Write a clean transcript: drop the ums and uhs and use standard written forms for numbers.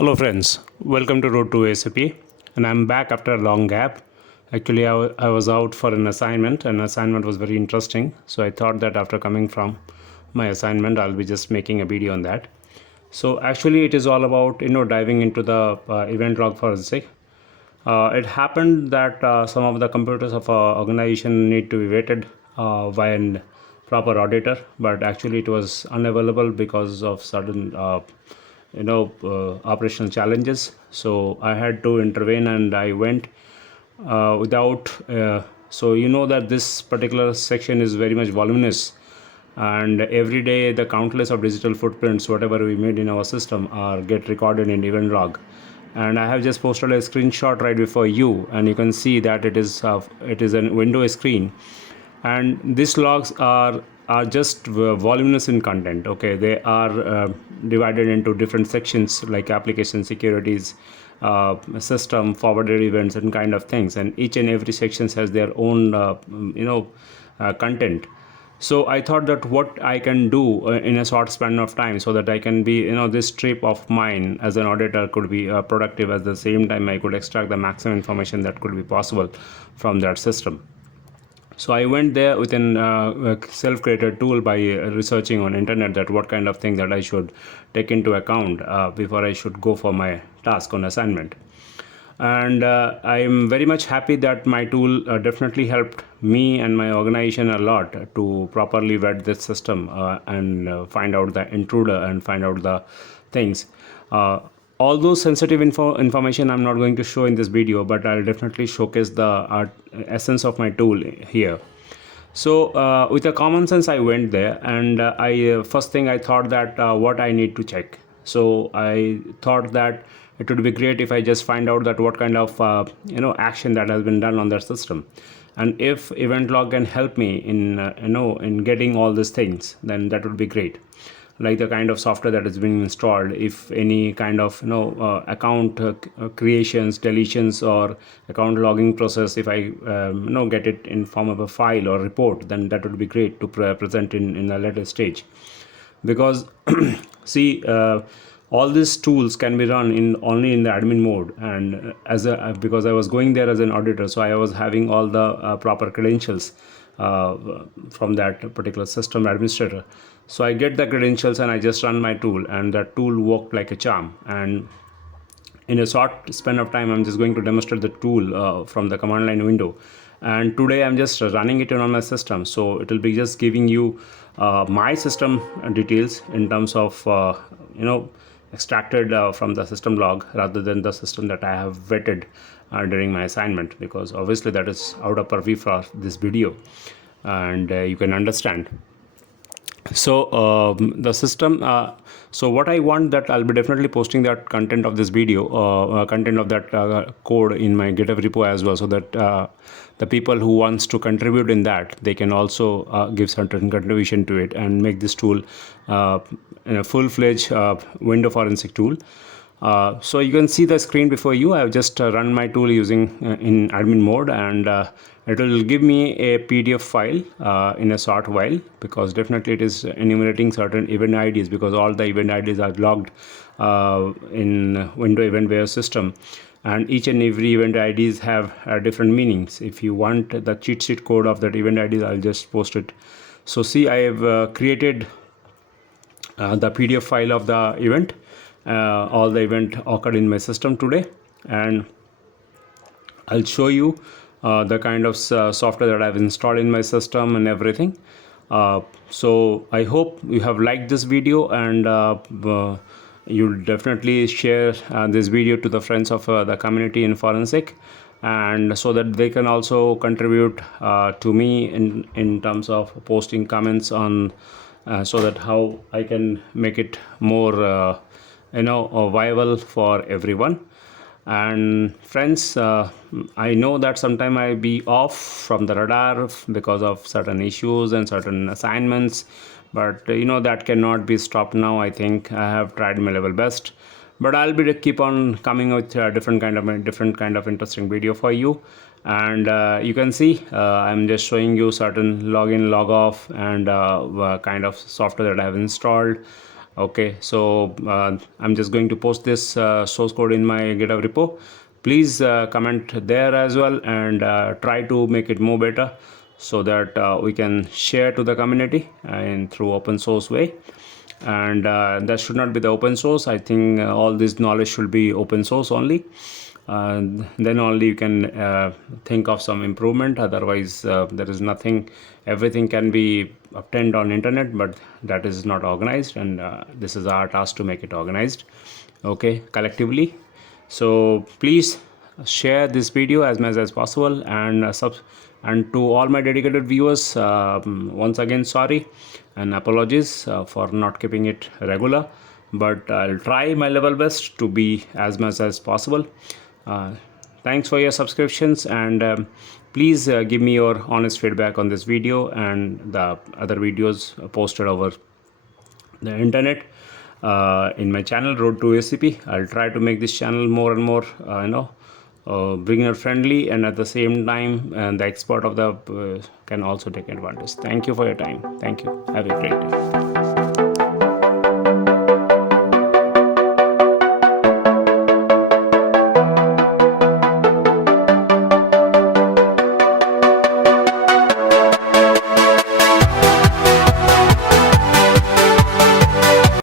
Hello friends, welcome to Road to SAP, and I'm back after a long gap. Actually, I was out for an assignment, and assignment was very interesting. So I thought that after coming from my assignment, I'll be just making a video on that. So actually, it is all about diving into the event log forensic. It happened that some of the computers of our organization need to be vetted by a proper auditor, but actually it was unavailable because of certain operational challenges. So I had to intervene, and I went without so you know that this particular section is very much voluminous, and every day the countless of digital footprints whatever we made in our system are get recorded in event log. And I have just posted a screenshot right before you, and you can see that it is a window screen, and these logs are just voluminous in content. Okay, they are divided into different sections like application securities, system forwarded events, and kind of things, and each and every section has their own content. So I thought that what I can do in a short span of time, so that I can be, this trip of mine as an auditor could be productive. At the same time, I could extract the maximum information that could be possible from that system. So I went there with a self-created tool by researching on internet that what kind of thing that I should take into account before I should go for my task on assignment. And I am very much happy that my tool definitely helped me and my organization a lot to properly vet this system and find out the intruder and find out the things. All those sensitive information I'm not going to show in this video, but I'll definitely showcase the essence of my tool here. So with a common sense, I went there, and I first thing I thought that what I need to check. So I thought that it would be great if I just find out that what kind of action that has been done on that system, and if event log can help me in in getting all these things, then that would be great. Like the kind of software that is being installed, if any kind of account creations, deletions, or account logging process, if I get it in form of a file or report, then that would be great to present in a later stage. Because see, all these tools can be run in only in the admin mode, and because I was going there as an auditor, so I was having all the proper credentials from that particular system administrator. So I get the credentials and I just run my tool, and that tool worked like a charm. And in a short span of time, I'm just going to demonstrate the tool from the command line window. And today I'm just running it on my system, so it will be just giving you my system details in terms of extracted from the system log, rather than the system that I have vetted during my assignment, because obviously that is out of purview for this video, and you can understand. So the system, so what I want, that I'll be definitely posting that content of this video, content of that code in my GitHub repo as well, so that the people who wants to contribute in that, they can also give certain contribution to it and make this tool in a full-fledged window forensic tool. So you can see the screen before you. I have just run my tool using in admin mode, and it will give me a PDF file in a short while, because definitely it is enumerating certain event IDs, because all the event IDs are logged in window event system, and each and every event IDs have different meanings. If you want the cheat sheet code of that event IDs, I'll just post it. So see, I have created the PDF file of the event. All the event occurred in my system today, and I'll show you the kind of software that I've installed in my system and everything. So I hope you have liked this video, and you'll definitely share this video to the friends of the community in forensic, and so that they can also contribute to me in terms of posting comments on so that how I can make it more viable for everyone. And friends, I know that sometime I be off from the radar because of certain issues and certain assignments, but that cannot be stopped now. I think I have tried my level best, but I'll be keep on coming with different kind of interesting video for you. And you can see I'm just showing you certain login, log off, and kind of software that I have installed. Okay, so I'm just going to post this source code in my GitHub repo. Please comment there as well, and try to make it more better, so that we can share to the community and through open source way. And that should not be the open source. I think all this knowledge should be open source only. Then only you can think of some improvement. Otherwise there is nothing. Everything can be obtained on internet, but that is not organized, and this is our task to make it organized, okay, collectively. So please share this video as much as possible, and and to all my dedicated viewers, once again sorry and apologies for not keeping it regular, but I'll try my level best to be as much as possible. uh, Thanks for your subscriptions, and please give me your honest feedback on this video and the other videos posted over the internet in my channel Road to ACP. I'll try to make this channel more and more beginner friendly, and at the same time the expert of the can also take advantage. Thank you for your time. Thank you. Have a great day.